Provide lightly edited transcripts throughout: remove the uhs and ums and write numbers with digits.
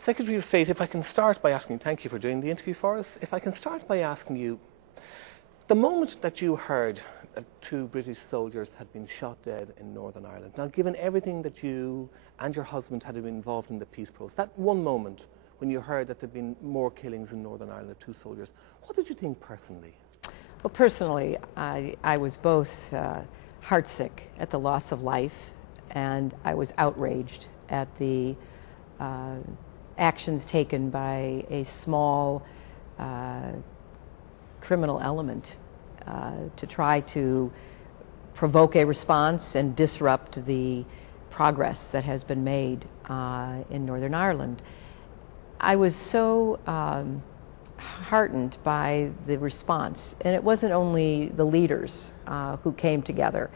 Secretary of State, if I can start by asking, thank you for doing the interview for us, if I can start by asking you, the moment that you heard that 2 British soldiers had been shot dead in Northern Ireland, now given everything that you and your husband had been involved in the peace process, that one moment when you heard that there had been more killings in Northern Ireland of 2 soldiers, what did you think personally? Well, personally, I was both heartsick at the loss of life, and I was outraged at the actions taken by a small criminal element to try to provoke a response and disrupt the progress that has been made in Northern Ireland. I was so heartened by the response, and it wasn't only the leaders who came together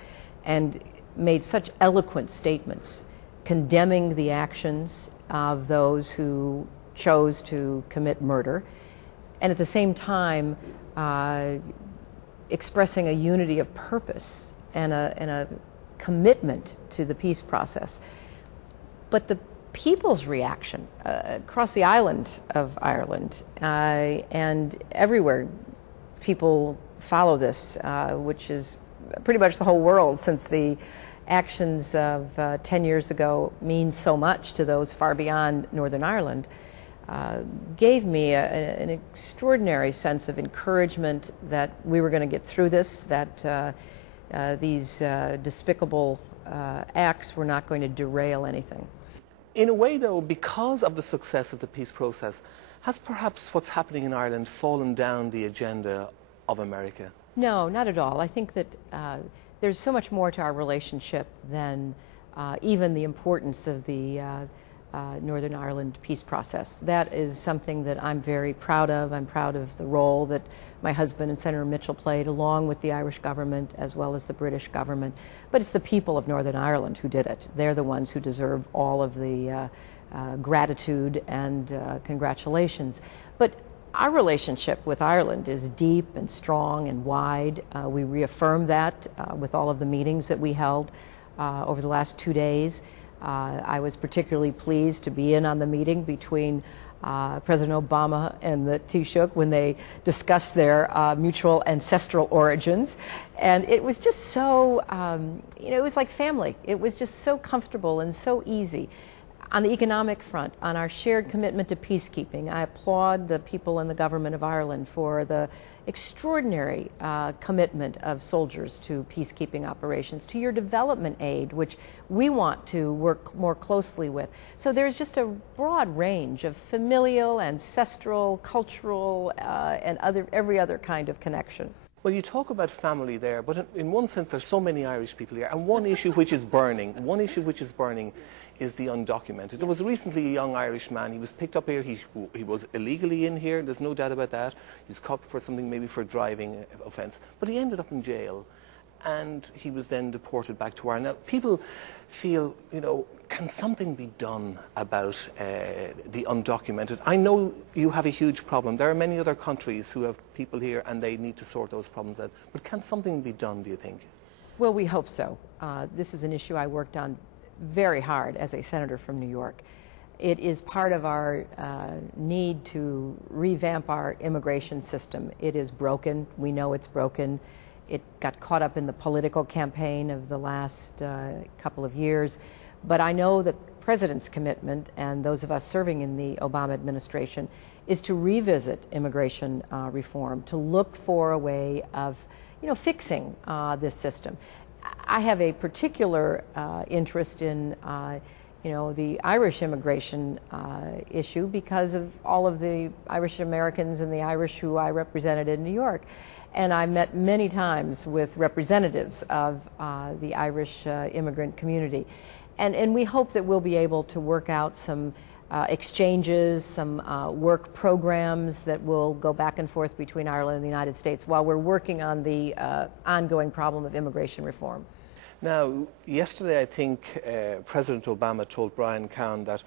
and made such eloquent statements condemning the actions of those who chose to commit murder, and at the same time expressing a unity of purpose and a commitment to the peace process. But the people's reaction across the island of Ireland and everywhere people follow this, which is pretty much the whole world, since the actions of 10 years ago mean so much to those far beyond Northern Ireland, gave me an extraordinary sense of encouragement that we were going to get through this, that these despicable acts were not going to derail anything. In a way, though, because of the success of the peace process, has perhaps what's happening in Ireland fallen down the agenda of America? No, not at all. I think that there's so much more to our relationship than even the importance of the Northern Ireland peace process. That is something that I'm very proud of. I'm proud of the role that my husband and Senator Mitchell played, along with the Irish government as well as the British government. But it's the people of Northern Ireland who did it. They're the ones who deserve all of the gratitude and congratulations. But our relationship with Ireland is deep and strong and wide. We reaffirmed that with all of the meetings that we held over the last 2 days. I was particularly pleased to be in on the meeting between President Obama and the Taoiseach when they discussed their mutual ancestral origins. And it was just so, it was like family. It was just so comfortable and so easy. On the economic front, on our shared commitment to peacekeeping, I applaud the people in the government of Ireland for the extraordinary commitment of soldiers to peacekeeping operations, to your development aid, which we want to work more closely with. So there's just a broad range of familial, ancestral, cultural, and every other kind of connection. Well, you talk about family there, but in one sense there's so many Irish people here, and one issue which is burning is the undocumented. There was recently a young Irish man, he was picked up here, he was illegally in here, there's no doubt about that. He was caught for something, maybe for a driving offence, but he ended up in jail, and he was then deported back to Ireland. Now, people feel, can something be done about the undocumented? I know you have a huge problem. There are many other countries who have people here and they need to sort those problems out. But can something be done, do you think? Well, we hope so. This is an issue I worked on very hard as a senator from New York. It is part of our need to revamp our immigration system. It is broken. We know it's broken. It got caught up in the political campaign of the last couple of years. But I know the President's commitment, and those of us serving in the Obama administration, is to revisit immigration reform, to look for a way of, fixing this system. I have a particular interest in, the Irish immigration issue because of all of the Irish Americans and the Irish who I represented in New York. And I met many times with representatives of the Irish immigrant community. And we hope that we'll be able to work out some exchanges, some work programs that will go back and forth between Ireland and the United States while we're working on the ongoing problem of immigration reform. Now, yesterday I think President Obama told Brian Cowan that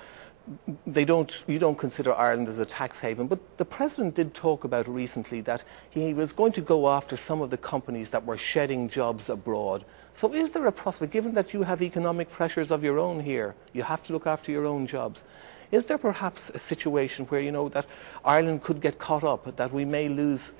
you don't consider Ireland as a tax haven, but the President did talk about recently that he was going to go after some of the companies that were shedding jobs abroad. So is there a prospect, given that you have economic pressures of your own here, you have to look after your own jobs, Is there perhaps a situation where, that Ireland could get caught up, that we may lose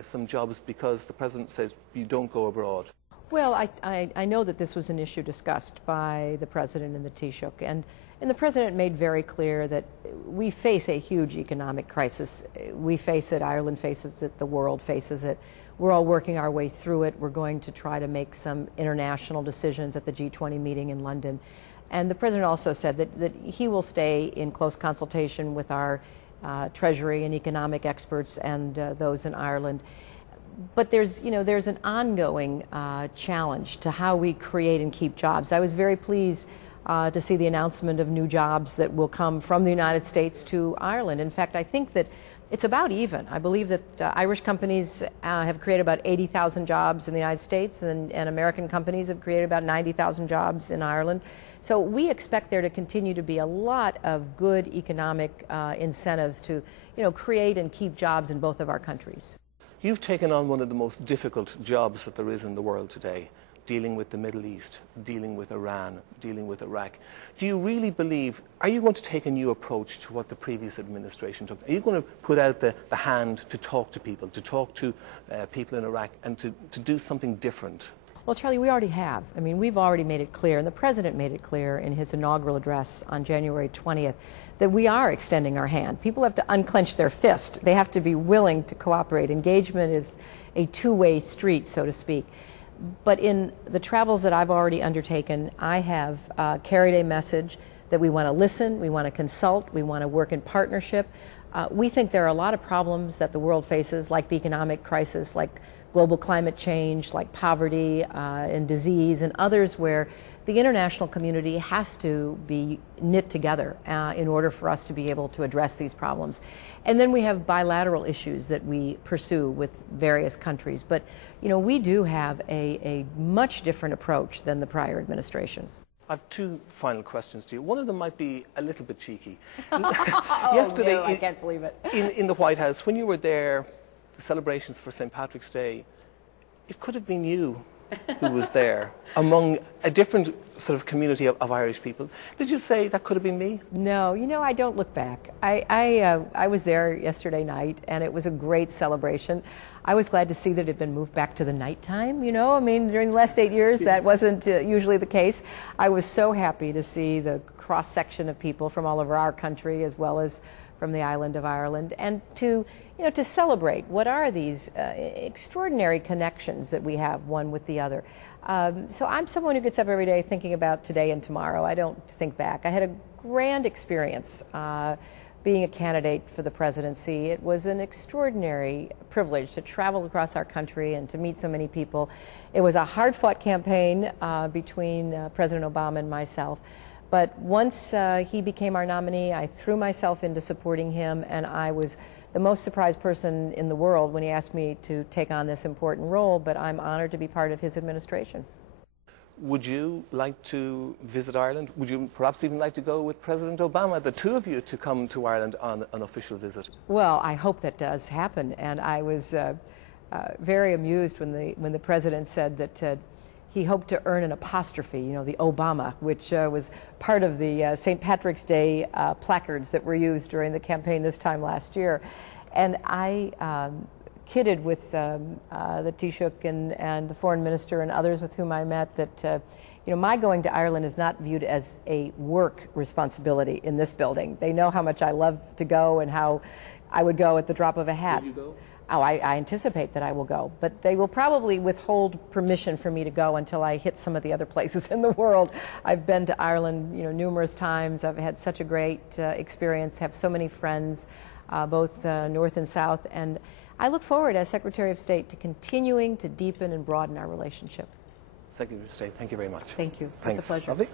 some jobs because the President says you don't go abroad? Well, I know that this was an issue discussed by the President in the Taoiseach, and the President made very clear that we face a huge economic crisis. We face it, Ireland faces it, the world faces it. We're all working our way through it. We're going to try to make some international decisions at the G20 meeting in London. And the President also said that he will stay in close consultation with our Treasury and economic experts and those in Ireland. But there's an ongoing challenge to how we create and keep jobs. I was very pleased to see the announcement of new jobs that will come from the United States to Ireland. In fact, I think that it's about even. I believe that Irish companies have created about 80,000 jobs in the United States, and American companies have created about 90,000 jobs in Ireland. So we expect there to continue to be a lot of good economic incentives to, create and keep jobs in both of our countries. You've taken on one of the most difficult jobs that there is in the world today, dealing with the Middle East, dealing with Iran, dealing with Iraq. Do you really believe, are you going to take a new approach to what the previous administration took? Are you going to put out the hand to talk to people in Iraq, and to do something different? Well, Charlie, we already have. I mean, we've already made it clear, and the President made it clear in his inaugural address on January 20th, that we are extending our hand. People have to unclench their fist. They have to be willing to cooperate. Engagement is a two-way street, so to speak. But in the travels that I've already undertaken, I have carried a message that we want to listen, we want to consult, we want to work in partnership. We think there are a lot of problems that the world faces, like the economic crisis, like global climate change, like poverty and disease, and others where the international community has to be knit together in order for us to be able to address these problems. And then we have bilateral issues that we pursue with various countries. But, we do have a much different approach than the prior administration. I have two final questions to you. One of them might be a little bit cheeky. Yesterday, no, I can't believe it. in the White House, when you were there, the celebrations for St. Patrick's Day, it could have been you who was there among a different sort of community of Irish people. Did you say that could have been me? No, I don't look back. I was there yesterday night, and it was a great celebration. I was glad to see that it had been moved back to the nighttime, I mean, during the last 8 years, that wasn't usually the case. I was so happy to see the cross-section of people from all over our country, as well as from the island of Ireland, and to celebrate what are these extraordinary connections that we have one with the other. So I'm someone who gets up every day thinking about today and tomorrow. I don't think back. I had a grand experience being a candidate for the presidency. It was an extraordinary privilege to travel across our country and to meet so many people. It was a hard-fought campaign between President Obama and myself. But once he became our nominee, I threw myself into supporting him, and I was the most surprised person in the world when he asked me to take on this important role, but I'm honored to be part of his administration. Would you like to visit Ireland? Would you perhaps even like to go with President Obama, the two of you, to come to Ireland on an official visit? Well, I hope that does happen, and I was very amused when the President said that he hoped to earn an apostrophe, the Obama, which was part of the St. Patrick's Day placards that were used during the campaign this time last year. And I kidded with the Taoiseach and the foreign minister and others with whom I met that my going to Ireland is not viewed as a work responsibility in this building. They know how much I love to go and how I would go at the drop of a hat. Will you go? Oh, I anticipate that I will go, but they will probably withhold permission for me to go until I hit some of the other places in the world. I've been to Ireland, numerous times. I've had such a great experience, have so many friends, both north and south, and I look forward as Secretary of State to continuing to deepen and broaden our relationship. Secretary of State, thank you very much. Thank you. Thanks. It's a pleasure. Lovely.